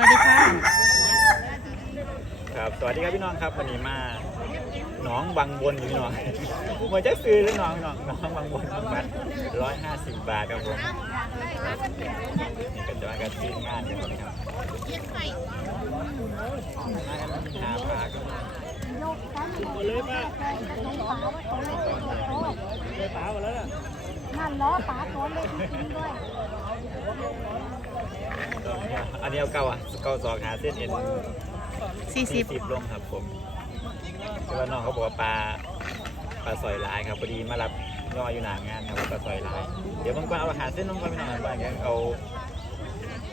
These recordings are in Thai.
วัสดีค่ะ ครับ สวัสดีครับพี่น้องครับวันนี้มาหนองบางบนอยู่พี่น้องเหมือนจะซื้อหรือน้องน้องน้องบางบนบัตรร้อยห้าสิบบาทครับผมนี่ก็จะมากันทีมงานกันครับมากันหาปลาครับนั่นล้อปลาตัวเล็กจริงๆด้วย อันนี้เอาเก้าอะเก้าสองหาเส้นเอ็นสี่สิบสิบลงครับผมแต่ว่าน้องเขาบอกว่าปลาปลาสอยหลายครับพอดีมารับย่ออยู่หนางานครับปลาสอยหลาย เดี๋ยวบางคนเอาอาหารเส้นน้องก็ไม่น้องบางอย่างเอา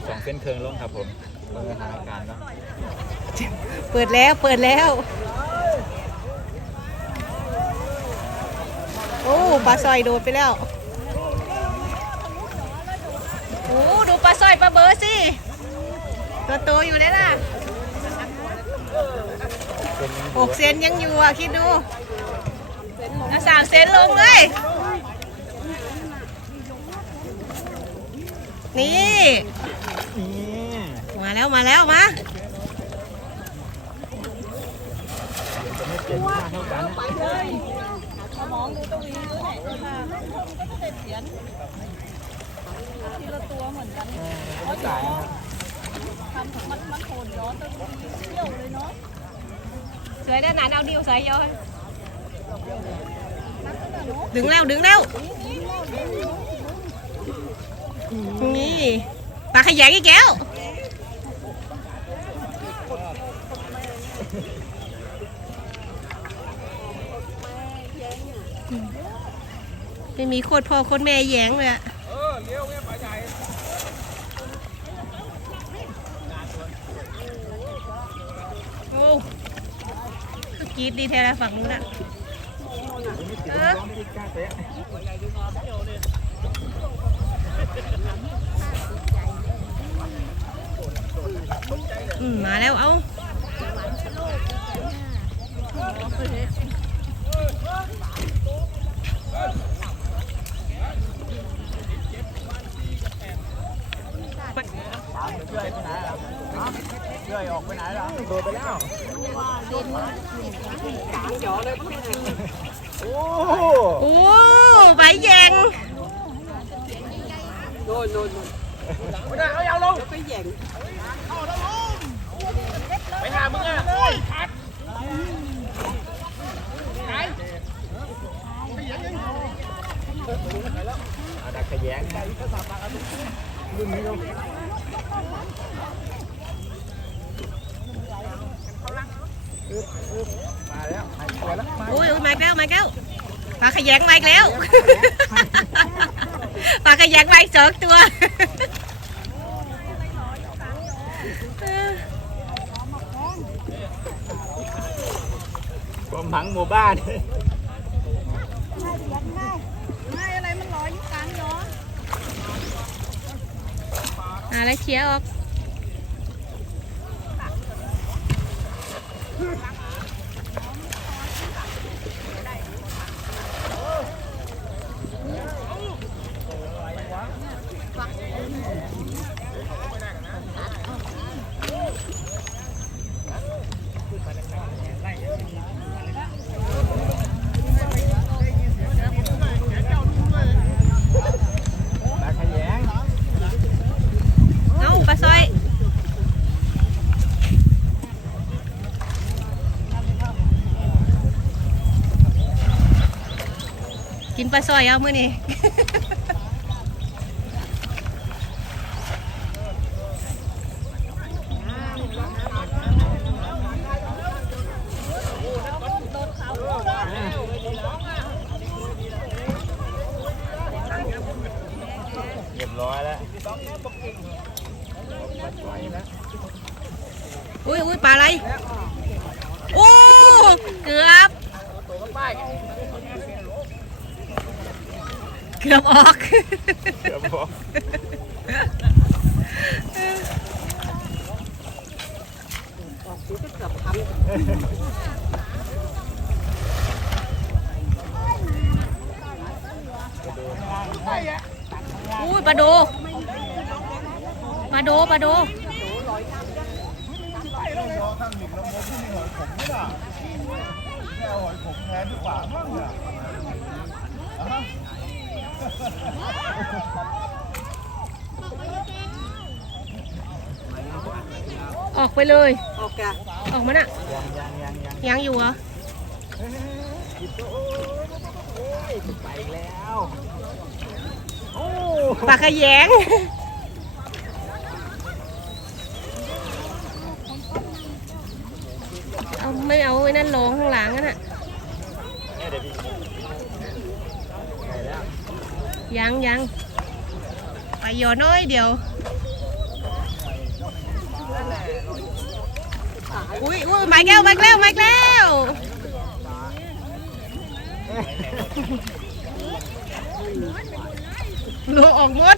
สองเส้นเคืองลงครับผมเพื่อหาอาการเนาะเปิดแล้วเปิดแล้วโอ้ปลาซอยโดดไปแล้ว โอ้ดูปลาซอยปลาเบอร์สิ ตัวโตอยู่เลยนะหกเซนยังอยู่อะ คิดดูเอาสามเซนลงเลย นี่นี่มาแล้วมาแล้วมา ทีละตัวเหมือนกันเพราะย้อทำของมันมันโหดย้อนต้องมีเที่ยวเลยเนาะ สวยด้านหนาเอาดิวสวยย้อยดึงแล้วดึงแล้วนี่ปลาขยายกี่แก้วไม่มีโคตรพ่อโคตรแม่แย้งเลยอะ โอ้คือกรีดดีแท้เละฝั่งนู้นอะเอออืมมาแล้วเอา ชื่อยไปไหนล่ะเลื่อยออกไปไหนล่ะโดดไปแล้วโอ้โอ้ใบแยงไปหามึงอะโอ้ยเอาดักขยงรุ่นนี้เรามาแล้วหายตัวแล้วมา โอ้ยโอ้ยมาอีกแล้วมาอีกแล้วปลาขยงมาอีกแล้วปลาขยงมาอีกสองตัวความหมังหมู่บ้านไม่อะไรมันลอยอยู่กลางย้ออะไรเชียร์ออก ดักขยง เอ้าปลาซอย กินปลาซอยเอามื่อนี้เรียบร้อยแล้วอุ้ยอุ้ยปลาอะไรโอ้เกือบ เกือบออกเดี๋ยวบอกอุ้ยปลาโดปลาโดปลาโดรอข้างหนึ่งลำโพงที่มีหอยขมนี่ล่ะแค่หอยขมแทนดีกว่ามั้งเนี่ย อะฮะออกไปเลยโอเคออกมาน่ะ ยังยังยังยังยังอยู่เหรอไปอีกแล้ว โอ้ปลาขยง เอาไม่เอาไอ้นั่นลงข้างหลังนั่นน่ะ เนี่ยเดี๋ยวพี่ไปแล้ว ยังยังไปโยนน้อยเดียว อุ้ยอุ้ยมาแก้วมาแก้วมาแก้วโลออกหมด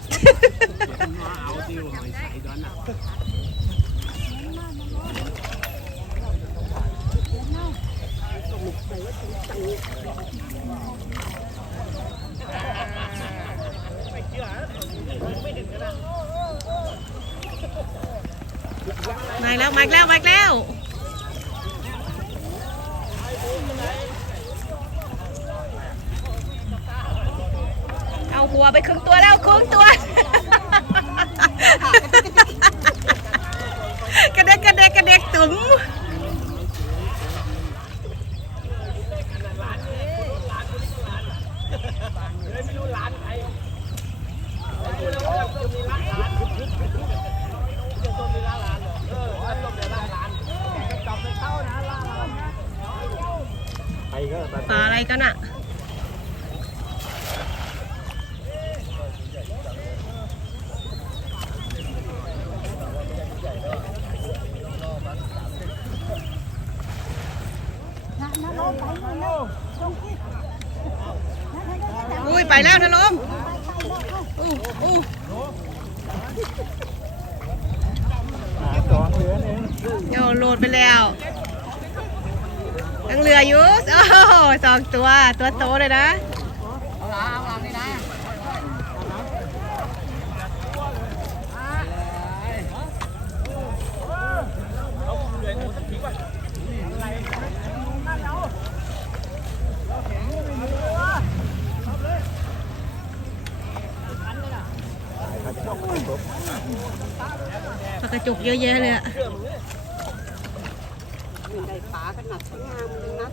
มา แล้วมาแล้วมาแล้วเอาหัวไปครึ่งตัวแล้วครึ่งตัวกระเด็กกระเด็กกระเด็กตุ๋มปไปก็ไปลาอะไรกันอะ อุ้ยไปแล้วนะลมอู้อู้สองเหลือหนึ่งเดี๋ยวโหลดไปแล้วยังเหลืออยู่โอ้โหสองตัวตัวโตเลยนะ จุกเยอะแยะเลยอะได้ปลาขนาดทั้งงามเลยนะ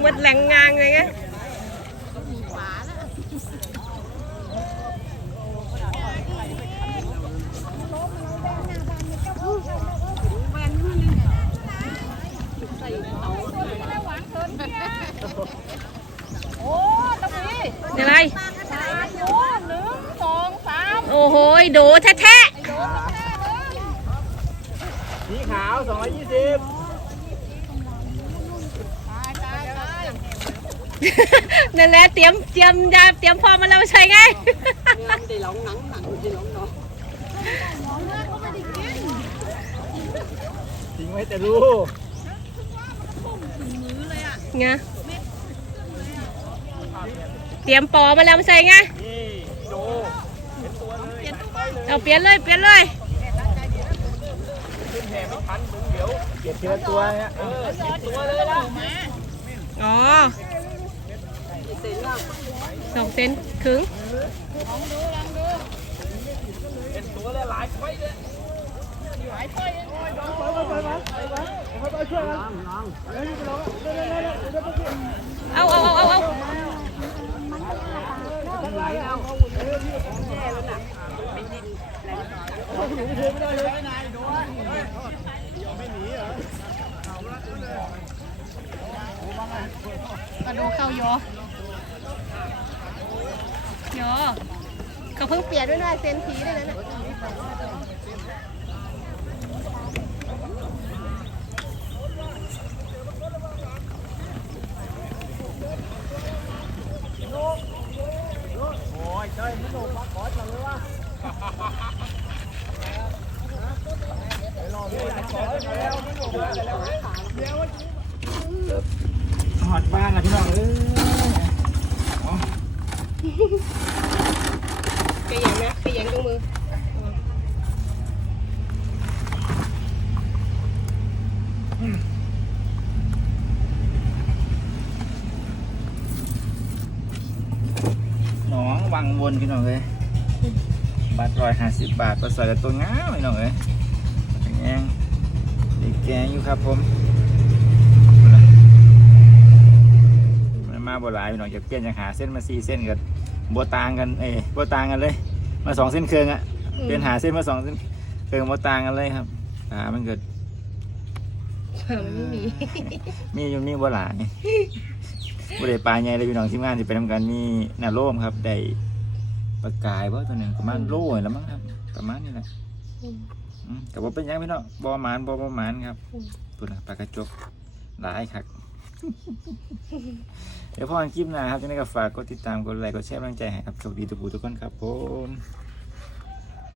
หมดแหล่งงานเลยไงแวนนี่มันใส่เตาโอ้ตะพีอะไร สามโอ้หนึ่งสองสาม โอ้โหโดแท้สีขาวสองร้อยยี่สิบตายตายตายๆนั่นแหละเตรียมเตรียมยาเตรียมพร้อมมาแล้วใช่ไงงามได้หลงหนังหนังได้หลงเนาะทิ้งไว้แต่รูปไงเตรียมปอมาแล้วใช่ไงนี่โด เอาเปลี่ยนเลยเปลี่ยนเลยเก็บทีละตัวเนี่ยเออตัวเลยละอ๋อเสร็จแล้วสองเซนครึ่งตัวเลยหลายไว้เลยเอาเอาเอาเอาเอา กระดูเข้ายอยอเขาเพิ่งเปลี่ยนด้วยนะเซนทีด้วยนะเนี่ย หอดบ้านนะพี่น้องเอ้ย เกยังนะเกยังตรงมือ วนพี่น้องเลยบาทร้อยห้าสิบบาทปลาสอยกับตัวงามพี่น้องเลยแกงเด็กแกงอยู่ครับผมมันมาบ่หลายพี่น้องจะเปลี่ยนจากหาเส้นมาสี่เส้นกับบัวตางกันเอ้ยบัวตางกันเลย มาสองเส้นเครื่องอะเปลี่ยนหาเส้นมาสองเส้นเครื่องบัวตางกันเลยครับอ่ามันเกิดมันไม่มีมีอยู่นี่บ่หลายบ่ได้ปลาใหญ่เลยพี่น้องทีมงานสิไปทำกันมีหน้าโล่มครับได้ ปลากายบ่ตัวหนึงประมาณโลนี่แล้วมั้งครับ ประมาณนี้แหละอืมแต่ว่าเป็นหยังพี่น้องบ่หมานบ่บ่หมานครับตัวน่ะปลากระจกหลายคักเดี๋ยวพอกันคลิปหน้าครับยังไงก็ฝากกดติดตามกดไลค์กดแชร์กำลังใจให้ครับโชคดีทุกผู้ทุกคนครับผม